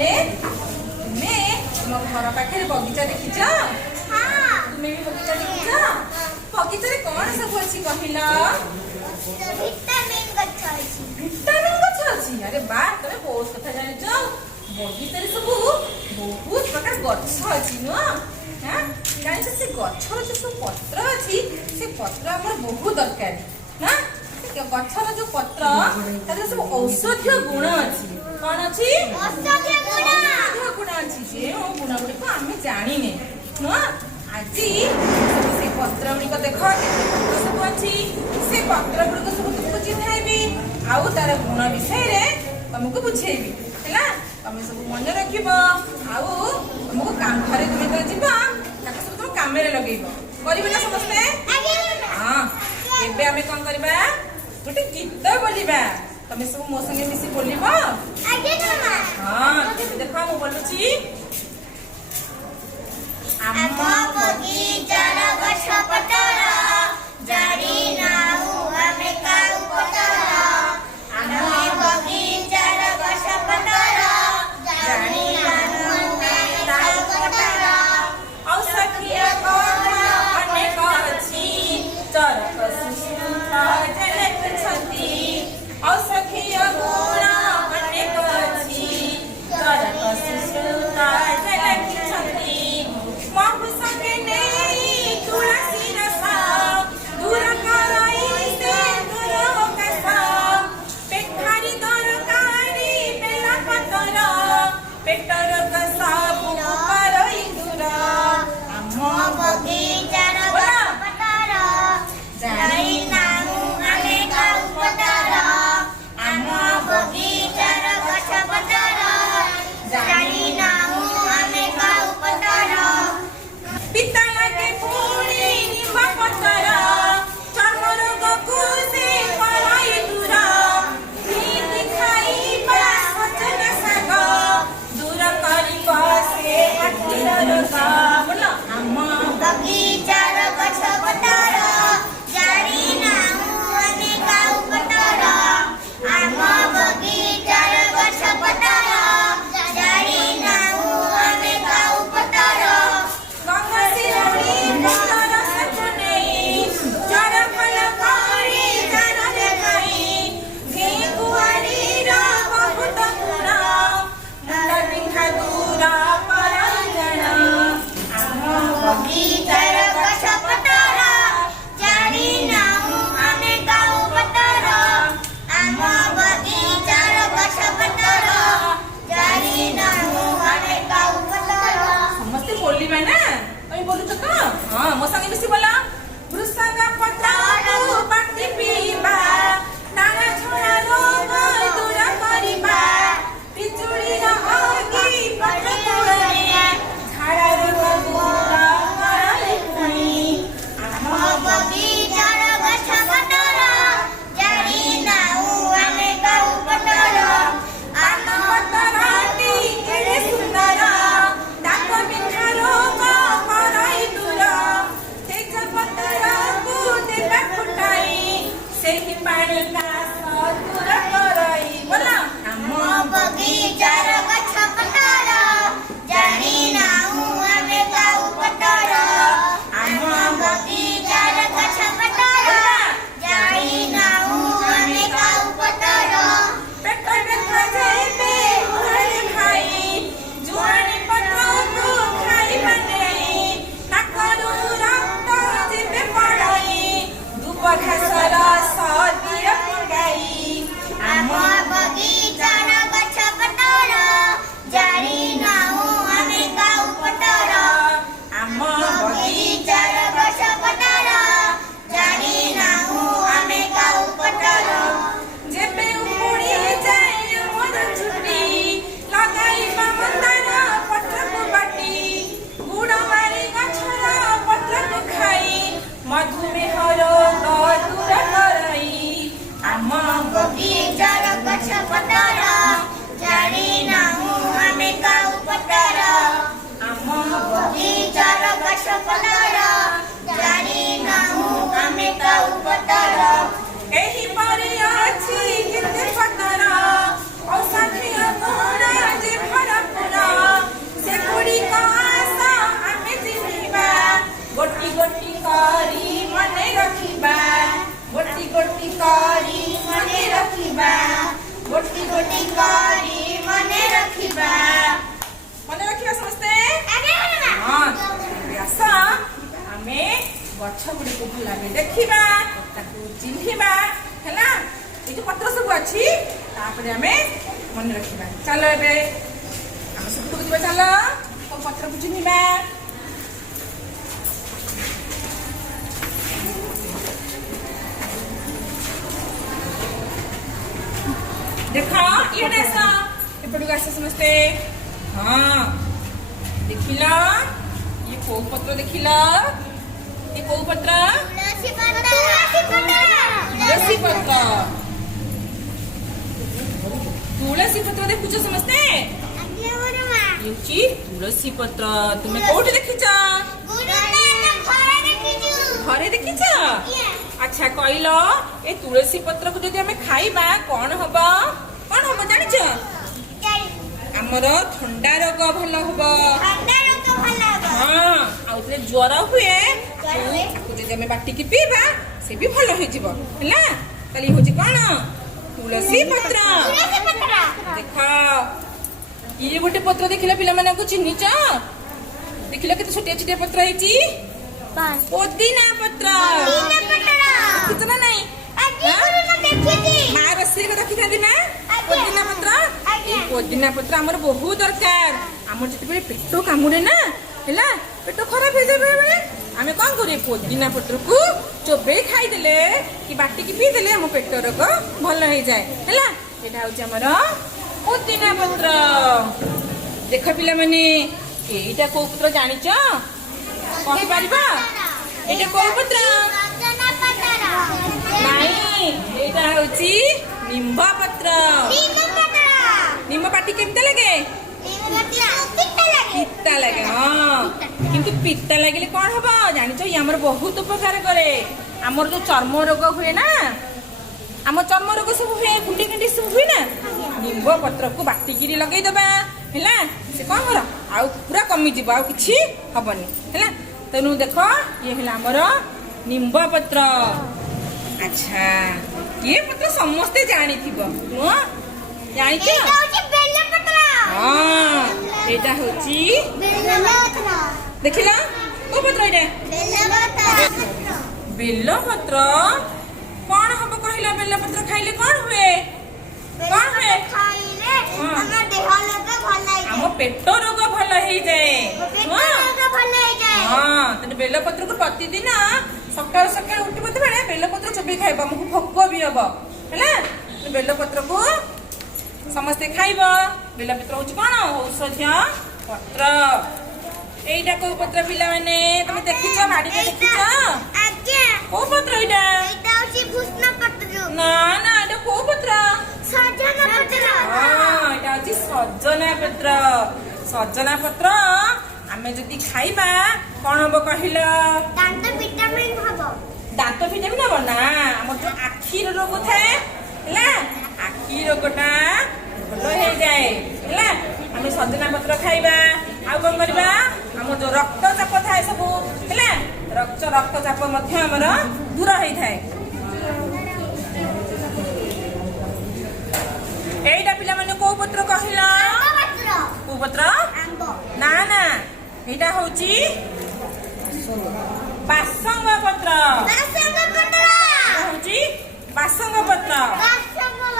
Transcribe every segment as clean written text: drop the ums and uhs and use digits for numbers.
अरे तुम्हें तुम घर पाखे बगीचा देखीच तुम्हें भी बगीचा देखीच बगीचा कौन सब अच्छी कहल विटामिन गछ अच्छी अरे बा तुम बहुत कथा जान बगीचार सब बहुत प्रकार गछ अच्छी नुह जान से गछर जो सब पत्र अच्छी से पत्र आम बहुत दरकार ना गछर जो पत्र सब औषधीय गुण अच्छी कौन अच्छी औषधीय गुण अच्छी से गुण गुड़िक आम जाने नुह आज से पत्र गुड़िक देख सब अच्छी से पत्र गुड़िक सब तुमको चिन्हबी आउ तार गुण विषय तुमको बुझेबी है तुम सब मन रख तुमको घरे तुम जो जीव सब तुम कम लगे कर समस्ते हाँ एबे आम कौन करवा गोटे गीत बोलिबा तुम सब मो संगे मिसी बोलिब हाँ देख मु बोलुची हाँ मो संगे मिसी बोला वृषंग पत्र पाटी पीबा नाना छोड़ा रोग दूर करिबा पिचुड़ी अगी पत्र तोड़े झाड़ा रोग दूर करले पुणी आम बगीचार गछ पतर जानी नाउ आमे गाउ पतर आम पतरटी केड़े सुंदर दांत बिंधा रोग गछ गुड़ी को भल भाव देखा चिन्हवा है ये जो पत्र सब अच्छी आमे मन रखा चल आम सब चल पत्र को चिन्हवा देख ये आस एपटू आस समस्ते हाँ देखिल ये कौ पत्र देखिल ये कौ पत्र तुलसी पत्र तुलसी पत्र देखुच समस्ते तुलसी पत्र तुम्हें कोठी देखिच घरे देखिच अच्छा कहल ए तुलसी पत्र को जब खाइबा कौन हम जानिच आमर ठंडा रोग भल हम हाँ आउे ज्वर हुए जब बाटिकी पीवा से भी भल हो कौन तुलसी पत्र देख ये गोटे पत्र देखिला पिला माने को चिन्हिच देखिला केते छोटिया छोटिया पत्र हेची पुदीना पत्र कितना नहीं माँ रसोई को रखी था ना पुदीना पत्र ये पुदीना पत्र हमर बहुत दरकार हमर जति पेट कामुड़े ना हैला पेट खराब हो जाए आमे कौन करिए पुदीना पत्र को चोबे खाई देले कि बाटी की पी देले हम पेट रोग भल हो जाए हैला एटा होची हमर पुदीना पत्र देख पिला माने एटा को पत्र जानिच कहि परिबा एटा को पत्र नहीं एटा होची निम्ब पत्र निम्ब पाटी केमते लगे पित्ता लगे हाँ किंतु पित्ता लगे कौन हम जानिच ये हमर बहुत उपकार करे हमर जो चर्म रोग हुए ना आम चर्म रोग सब हुए कुंडी कुंडी सब हुए ना निम्ब पत्र को बाटिकी लगे दबा है से कौन कर आउ पूरा कमी जीव आउ किछि हबनी है तेणु देख ये है हमर निम्ब पत्र अच्छा ये पत्र समस्ते जानी थी जानिच हाँ एटा होची देखिला को पत्र एटा बेल पत्र कौन हम कहला बेल पत्र खाइले कौन हुए हम पेट रोग भल हो जाए हाँ तेज बेल पत्र को प्रतिदिन सकाल सकाल उठिबत बेले बेल पत्र चोबे खाइबा हमको भोक भी हम है बेल पत्र को समस्ते खाइब बेल पत्र हूँ कौन औषधीय पत्र एटा को पत्र पिला माने तुम देखिच बाड़ी में देखिच को पत्र एटा ना ना एटा को पत्र हाँ एटा होची सजना पत्र सजना पत्र आमे जदि खाइबा कौन हम कहल दांत विटामिन हम ना आम जो आखि रोग थाए आखि रोगटा भल हो जाए है आम सजना पत्र खाइबा आउ कौन करबा आम जो रक्तचाप थाए सब है रक्तचाप हमर दूर हो थाए एटा पिला माने को पत्र कहला को पत्र ना ना एटा होची बासंग पत्र होची बासंग पत्र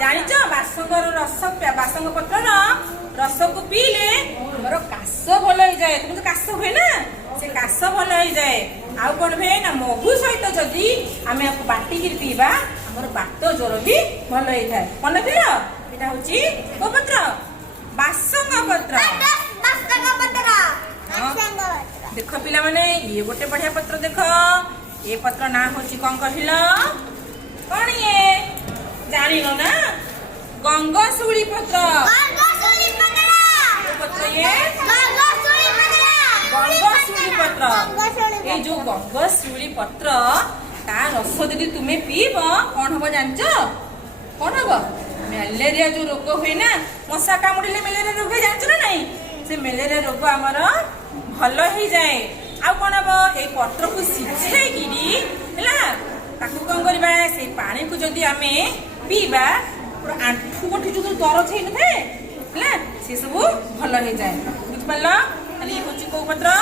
जानिच बासंग रस बासंग पत्र रस को पीले हमर काश भल हो जाए तुम तो काश हुए ना से काश भल हो जाए आउ कौन हुए ना मधु सहित जदि आमे बाटिकी पीवा हमर बात ज्वर भी भल हो जाए मन फिर एटा होची को पत्र बासंग पत्र देख पिला माने ये गोटे बढ़िया पत्र देख ये पत्र ना होची कौन कहल कौन ये जानिल ना गंगसूली पत्र पत्र ये गंगसूली पत्र ये जो गंगसूली पत्र ता रस यदि तुम्हें पीब कौन हम जान कौन हम मलेरिया जो रोग हुए ना मशा कामुड़े मलेरिया रोग जान ना नहीं से मलेरिया रोग आमर भल हो जाए आउ कौन हम ये पत्र को सिझेकिरी है कौन करवा से पानी को जदि आम पीवा आंठू गंठू जो दरज हो ना से सब भल हो जाए बुझिपार ये हूँ कौ पत्र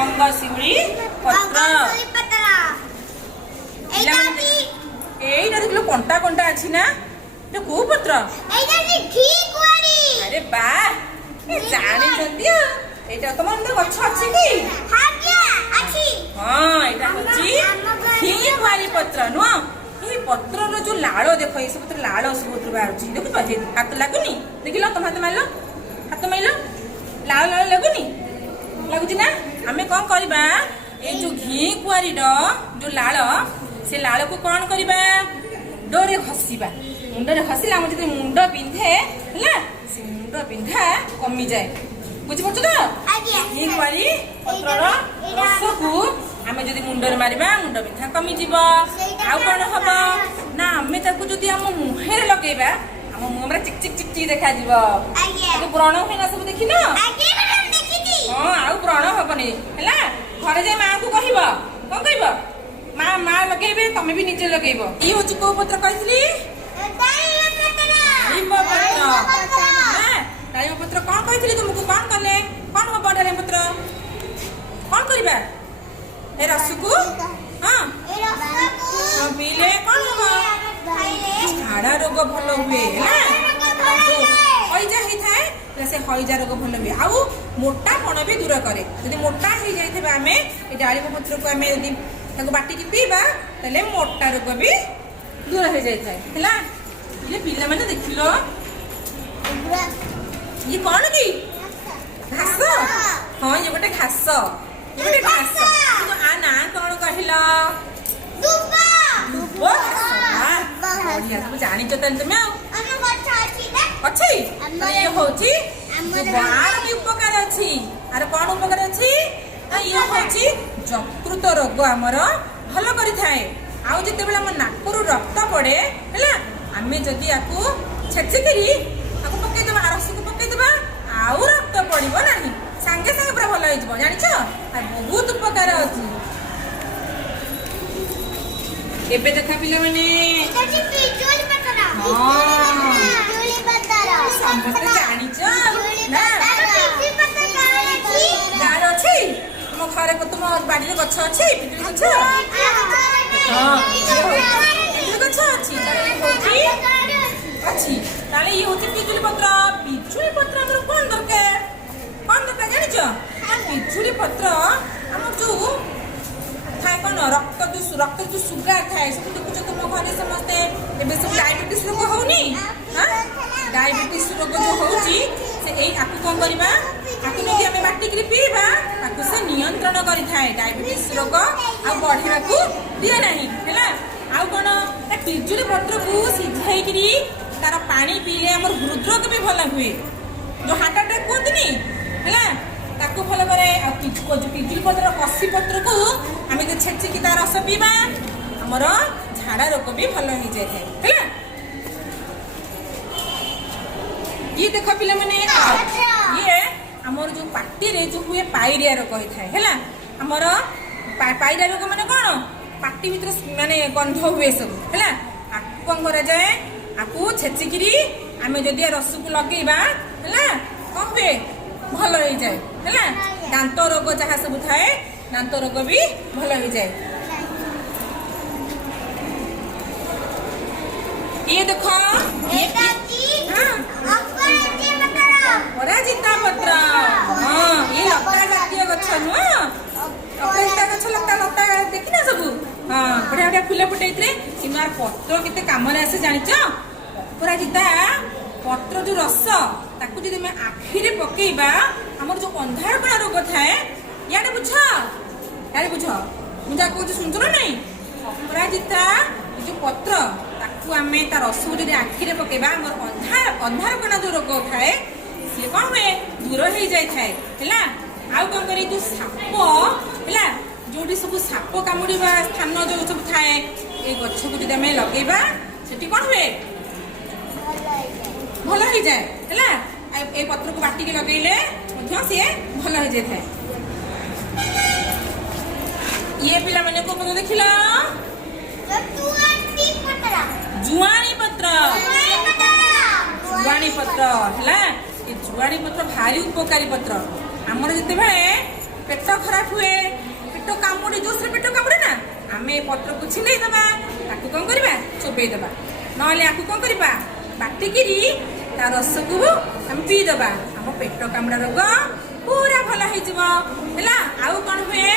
ଗଙ୍ଗଶିଉଳି ପତ୍ର। এইটা দেখলো কଣ୍ଟା কଣ୍টা ଅଛି ନା? এটা କୋଉ ପତ୍ର? ଆରେ ବା ଜାଣିଛନ୍ତି ଆଉ। এইটা তোমার মধ্যে গছ আছে কি? ହଁ ଏଇଟା ହଉଛି ଘିକୁଆଁରୀ ପତ୍ର ନୁହଁ? এই ପତ୍ରର ଯୋଉ ଲାଳ ଦେଖ, এই ସବୁ ଲାଳ ସବୁ ବାହାରୁଛି ଦେଖୁଛ? ହାତ ଲାଗୁନି? ଦେଖିଲ ତମ ହାତ ମାରିଲ, ହାତ ମାରିଲ, ଲାଳ ଲାଳ ଲାଗୁନି? ଲାଗୁଛି ନା? ଆମେ କଣ କରିବା, এই ଯୋଉ ଘିକୁଆଁରୀର ଯୋଉ ଲାଳ, ସେ ଲାଳକୁ କଣ କରିବା, ମୁଣ୍ଡରେ ଘଷିବା। ମୁଣ୍ଡରେ ଘଷିଲେ ଆମର ଯଦି ମୁଣ୍ଡ ବିନ୍ଧେ ହେଲା, ସେ ମୁଣ୍ଡ ବିନ୍ଧା କମିଯାଏ। ବୁଝିପାରୁଛ ତ? ଘିକୁଆଁରୀ ପତ୍ରର ରସକୁ ଆମେ ଯଦି ମୁଣ୍ଡରେ ମାରିବା ମୁଣ୍ଡ ବିନ୍ଧା କମିଯିବ। ଆଉ କଣ ହବ ନା, ଆମେ ତାକୁ ଯଦି ଆମ ମୁହଁରେ ଲଗେଇବା ଆମ ମୁହଁ ପୁରା ଚିକ୍ ଚିକ୍ ଚିକ୍ ଚିକ୍ ଦେଖାଯିବ। ବ୍ରଣ ହୁଏ ନା ସବୁ ଦେଖିନ? ହଁ ଆଉ ବ୍ରଣ ହବନି ହେଲା। ଘରେ ଯାଇ ମାଆଙ୍କୁ କହିବ, କଣ କହିବ, ମା ଲଗେଇବେ, ତମେ ବି ନିଜେ ଲଗେଇବ। ଇଏ ହଉଛି କୋଉ ପତ୍ର କହିଥିଲି? ଡାଳିମ୍ବ ପତ୍ର। ଡାଳିମ୍ବ ପତ୍ର କଣ କହିଥିଲି ତୁମକୁ? କଣ କଲେ କଣ ହବ? ଡାଳିମ୍ବ ପତ୍ର କଣ କରିବା? ଏ ରସକୁ ପିଇଲେ କଣ ହବ? ଝାଡା ରୋଗ ଭଲ ହୁଏ ହେଲା। ହଇଜା ହେଇଥାଏ ସେ ହଇଜା ରୋଗ ଭଲ ହୁଏ। ଆଉ ମୋଟାପଣ ବି ଦୂର କରେ। ଯଦି ମୋଟା ହେଇଯାଇଥିବେ ଆମେ ଏ ଡାଳିମ୍ବ ପତ୍ରକୁ ଆମେ ଯଦି ତାକୁ ବାଟିକି ପିଇବା ତାହେଲେ ମୋଟା ରୋଗ ବି ଦୂର ହେଇଯାଇଥାଏ ହେଲା। ପିଲାମାନେ ଦେଖିଲ ଇଏ କଣ କି? ଘାସ। ହଁ ଇଏ ଗୋଟେ ଘାସ, ଇଏ ଗୋଟେ ଘାସ। କିନ୍ତୁ ଆ ନାଁ କଣ କହିଲ? ଦୁବ ଘାସ। ସବୁ ଜାଣିଛ ତାହେଲେ ତୁମେ। ଆଉ ଅଛି ଇଏ ହଉଛି ଆର ବି ଉପକାର ଅଛି। ଆର କଣ ଉପକାର ଅଛି? ଇଏ ହଉଛି ଯକୃତ ରୋଗ ଆମର ଭଲ କରିଥାଏ। ଆଉ ଯେତେବେଳେ ଆମ ନାକରୁ ରକ୍ତ ପଡେ ହେଲା, ଆମେ ଯଦି ଆକୁ ଛେଚିକିରି ଆକୁ ପକେଇଦବା, ରସକୁ ପକେଇଦବା, ଆଉ ରକ୍ତ ପଡିବ ନାହିଁ, ସାଙ୍ଗେ ସାଙ୍ଗେ ପୁରା ଭଲ ହେଇଯିବ। ଜାଣିଛ? ବହୁତ ଉପକାର ଅଛି। ଏବେ ଦେଖା ପିଲାମାନେ, ସମସ୍ତେ ଜାଣିଛ ନା? ଗାଁରେ ଅଛି ତମ ଘରେ, ତୁମ ବାଡିରେ ଗଛ ଅଛି ପିଜୁଳି ଗଛ? ପିଜୁଳି ଗଛ ଅଛି ଅଛି। ତାହେଲେ ଇଏ ହଉଛି ପିଜୁଳି ପତ୍ର। ପିଜୁଳି ପତ୍ର ଆମର କଣ ଦରକାର, କଣ ଦରକାର ଜାଣିଛ? ପିଜୁଳି ପତ୍ର ଆମର ଯୋଉ ଥାଏ କଣ, ରକ୍ତ ଯୋଉ ସୁଗାର ଥାଏ, ସବୁ ଦେଖୁଛ ତୁମ ଘରେ ସମସ୍ତେ ଏବେ ସବୁ ଡାଇବେଟିସ୍ ରୋଗ ହଉନି? ଡାଇବେଟିସ୍ ରୋଗ ଯୋଉ ହଉଛି, ସେ ଆକୁ କଣ କରିବା, ଆକୁ ଯଦି ଆମେ ବାଟିକିରି ପିଇବା ତାକୁ ସେ ନିୟନ୍ତ୍ରଣ କରିଥାଏ। ଡାଇବେଟିସ୍ ରୋଗ ଆଉ ବଢିବାକୁ ଦିଏ ନାହିଁ ହେଲା। ଆଉ କଣ, ପିଜୁଳି ପତ୍ରକୁ ସିଝେଇକିରି ତାର ପାଣି ପିଇଲେ ଆମର ହୃଦରୋଗ ବି ଭଲ ହୁଏ, ଯୋଉ ହାର୍ଟ ଆଟାକ୍ କୁହନ୍ତିନି ହେଲା, ତାକୁ ଭଲ କରେ। ଆଉ ପିଜୁଳି ପତ୍ରର କଷି ପତ୍ରକୁ ଆମେ ଯଦି ଛେଚିକି ତା ରସ ପିଇବା ଆମର ଝାଡା ରୋଗ ବି ଭଲ ହେଇଯାଇଥାଏ ହେଲା। ଇଏ ଦେଖ ପିଲାମାନେ, ଇଏ ଆମର ଯୋଉ ପାଟିରେ ଯୋଉ ହୁଏ ପାଇରିଆ ରୋଗ ହେଇଥାଏ ହେଲା। ଆମର ପାଇରିଆ ରୋଗ ମାନେ କଣ, ପାଟି ଭିତରେ ମାନେ ଗନ୍ଧ ହୁଏ ସବୁ ହେଲା। ଆକୁ କଣ କରାଯାଏ, ଆକୁ ଛେଚିକିରି ଆମେ ଯଦି ରସକୁ ଲଗେଇବା ହେଲା, କଣ ହୁଏ, ଭଲ ହେଇଯାଏ ହେଲା। ଦାନ୍ତ ରୋଗ ଯାହା ସବୁ ଥାଏ, ଦାନ୍ତ ରୋଗ ବି ଭଲ ହେଇଯାଏ। ଇଏ ଦେଖ, ଅପରାଜିତା ପତ୍ର। ହଁ ଇଏ ଲତା ଜାତୀୟ ଗଛ ନୁହଁ? ଅପରାଜିତା ଗଛ ଲତା ଲତା ଦେଖିନା ସବୁ? ହଁ ବଢିଆ ବଢିଆ ଫୁଲ ଫୁଟେଇଥିଲେ। କିନ୍ତୁ ଆର ପତ୍ର କେତେ କାମରେ ଆସେ ଜାଣିଛ? ଅପରାଜିତା ପତ୍ର ଯୋଉ ରସ, ତାକୁ ଯଦି ଆମେ ଆଖିରେ ପକେଇବା ଆମର ଯୋଉ ଅନ୍ଧାରପଣା ରୋଗ ଥାଏ, ଇଆଡେ ବୁଝ, ମୁଁ ଯାହା କହୁଛି ଶୁଣୁଛ ନା ନାଇଁ? ଅପରାଜିତା ଯୋଉ ପତ୍ର, ତାକୁ ଆମେ ତା ରସକୁ ଯଦି ଆଖିରେ ପକେଇବା ଆମର ଅନ୍ଧାରପଣା ଯୋଉ ରୋଗ ଥାଏ ସିଏ କଣ ହୁଏ, ଦୂର ହେଇଯାଇଥାଏ ହେଲା। ଆଉ କଣ କରେ, ଯୋଉ ସାପ ହେଲା, ଯୋଉଠି ସବୁ ସାପ କାମୁଡିବା ସ୍ଥାନ ଯୋଉ ସବୁ ଥାଏ, ଏଇ ଗଛକୁ ଯଦି ଆମେ ଲଗେଇବା ସେଠି କଣ ହୁଏ, ଭଲ ହେଇଯାଏ ହେଲା। এই পত্রକୁ ବାଟିକି ଲଗେଇଲେ ମଧ୍ୟ ସିଏ ଭଲ ହେଇଯାଇଥାଏ। ଇଏ ପିଲାମାନେ କୋଉ ପତ୍ର ଦେଖିଲ? ଜୁଆଣି ପତ୍ର। ଜୁଆଣି ପତ୍ର ହେଲା। ଏ ଜୁଆଣି ପତ୍ର ଭାରି ଉପକାରୀ ପତ୍ର। ଆମର ଯେତେବେଳେ पेट खराब हुए पेट कामुड़ी जोश पेट कामुड़े ना आम ए पत्र को छिंडे दबा ताकू कौन करबा चोबे दबा नले आकू कौन करबा बाटिकी ता रस को हम पी दबा आम पेट कामुड़ा रोग पूरा भल है आउ कौन हुए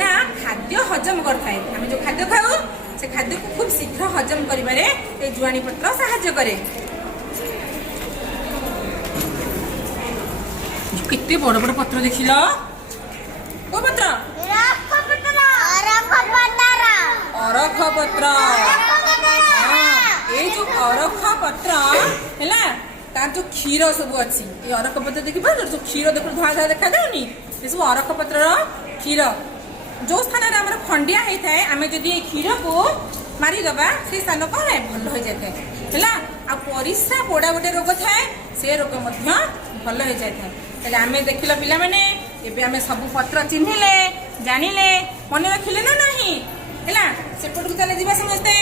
ना खाद्य हजम करता है आम जो खाद्य खाऊ से खाद्य को खूब शीघ्र हजम करिबारे ए जुआनी पत्र सहायता करे कितने बड़ बड़ पत्र देखिल को पत्र अरख पत्र ये जो अरख पत्र है तार जो क्षीर सब अच्छी ये अरख पत्र देखिए जो क्षीर देख धुआ धुआ देखा जाऊनी ये सब अरख पत्र क्षीर जो स्थान में आम खंडिया होता है आम जदि ये क्षीर को मारिदबा से स्थान कौन है भल हो जाए है आ परिस्रा पोड़ा गोटे रोग थाए से रोग भल हो जाए आम देखिल पिला माने एबे आम सब पत्र चिन्हिले जानिले मन रखिले ना नहीं है सेपट को चले जा समस्ते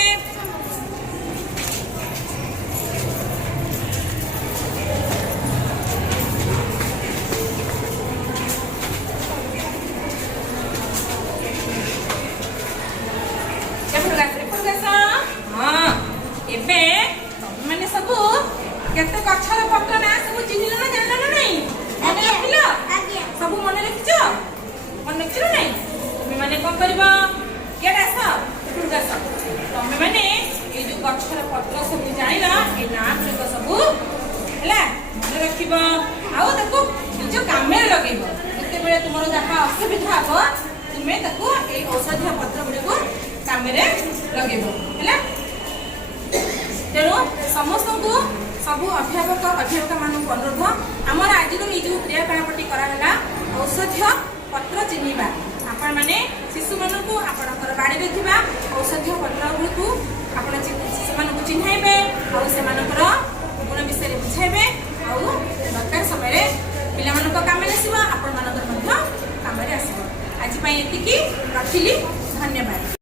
हाँ एबे मैंने सब केते गछर पत्र ना सब चिन्हिल ना जानल ना नहीं मन रखिल सब मन रखिछ मन रखिल नहीं तुम माने कोन करबा के आस आस तुम माने ए जो गछर पत्र सब जानिला ए नाम रे सब हैला मन रखिबो आउ ताको निज काम में लगेबो एते बेले तुमरो जहा असुविधा हो तुमे ताको ए औषधीय पत्र गुडी को काम में लगेबो हैला तेणु समस्त को सब अध्यापक अध्यापिका मानक अनुरोध आमर आज ये जो क्रियाकलापटी कराला औषधीय पत्र चिन्हवा आपण मैंने शिशु मानक आपणकर बाड़ी में औषधीय पत्र को आप शिशु चिन्हबे आर गुण विषय बुझेबे दरकार समय पिला काम आसो आपण कम आस आज रखिली धन्यवाद।